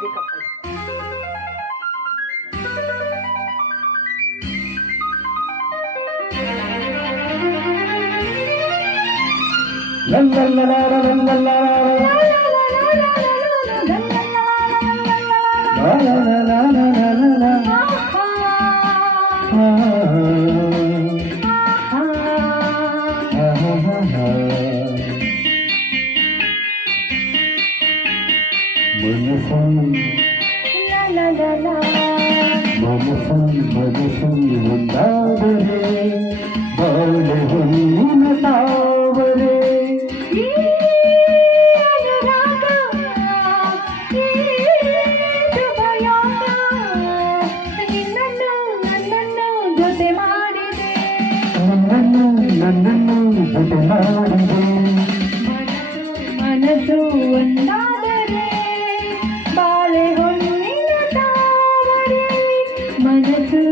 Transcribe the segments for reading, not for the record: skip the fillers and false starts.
ಗಜ್ಜೆ ಕಪ್ಪಳ. ಮನಸ್ಸು ಒಂದಾದರೆ ಬಾಳೆ ಹೊನ್ನಿನ ತಾವರೆ ನನ್ನನ್ನು ಜೊತೆ ಮಾಡಿದೆ ಮನಸ್ಸು ಒಂದಾದರೆ ಬಾಳೆ ಹೊನ್ನಿನ ತಾವರೆ ಮನಸ್ಸು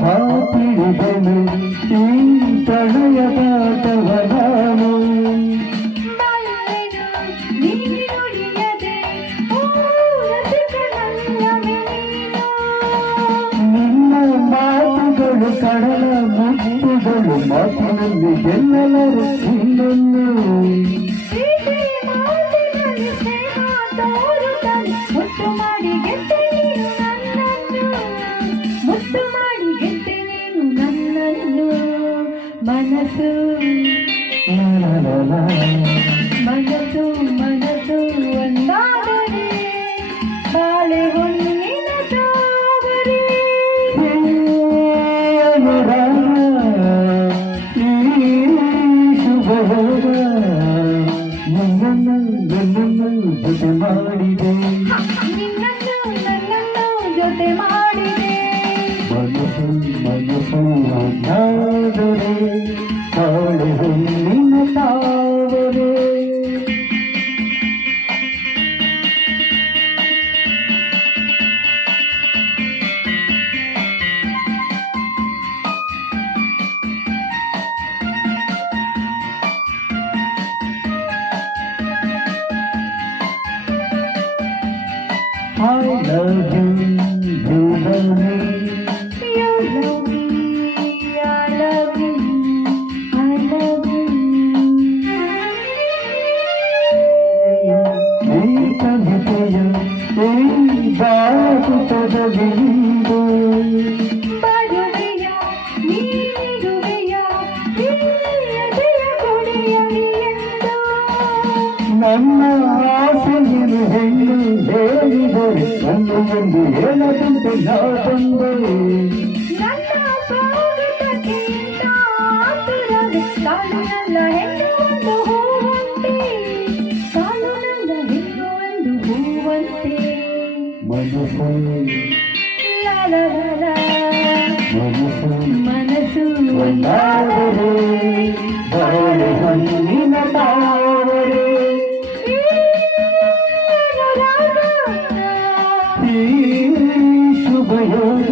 ಕಾಪಿಡಿದನು ಈ ಪ್ರಣಯದಾಟವನಾನು ನಿನ್ನ ಮಾತುಗಳು ಕಡಲ ಮುತ್ತುಗಳು ಮಾತಿನಲ್ಲಿ ಗೆಲ್ಲಲರು ಇನ್ನೊಂದು ಮುತ್ತು ಮಾಡಿ ಗೆದ್ದೆ ನೀನು ನನ್ನನ್ನು ಮನಸ್ಸು ಮನಸ್ಸು ಮನಸ್ಸು ಒಂದಾದರೆ ಬಾಳೆ ಹೊನ್ನಿನ ತಾವರೆ ಶುಭ ನನ್ನನ್ನು ಜೊತೆ ಮಾಡಿದೆ ನನ್ನನ್ನು ಜೊತೆ ಮಾಡಿದೆ ಮನಸ್ಸು ಒಂದಾದರೆ ಬಾಳೆ ಹೊನ್ನಿನ ತಾವರೆ I love you, you love me. You love me, I love you, I love you. ಈ ಕವಿತೆಯ ಈ ಬಾಹುತದಲ್ಲಿಂದು ಬರುವೆಯ ನೀಡುವೆಯ ಈ ಎದೆಯ ಕೊಡೆಯಲಿ ಎಂದು ನನ್ನ ಆಸೆಯನ್ನು ಹೆಣ್ಣು ಹೇಳಿದರೆ ಒಂದು ಎಂದು ಹೇಳದಂತೆ ನಾ ಬಂದೆ ನನ್ನ ಸ್ವಾಗತಕ್ಕೆ ಆತುರದೆ ತಾನು ನನ್ನ ಹೆಣ್ಣು ಒಂದು ಹೂವಂತೆ ತಾನು ನನ್ನ ಹೆಣ್ಣು ಒಂದು ಹೂವಂತೆ ಮನಸ್ಸು ಲಾ ಲಾ ಲಾ ಮನಸ್ಸು ಒಂದಾದರೆ ಬಾಳೆ ಹೊನ್ನಿನ ತಾವರೆ ಈ ಶುಭಯೋಗ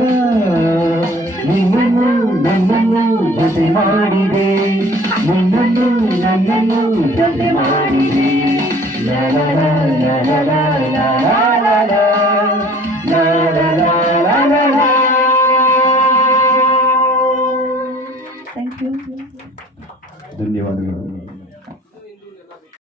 ನನ್ನನ್ನು ಜೊತೆ ಮಾಡಿದೆ ನನ್ನನ್ನು ಜೊತೆ ಮಾಡಿದೆ la la la la la la la la la la la la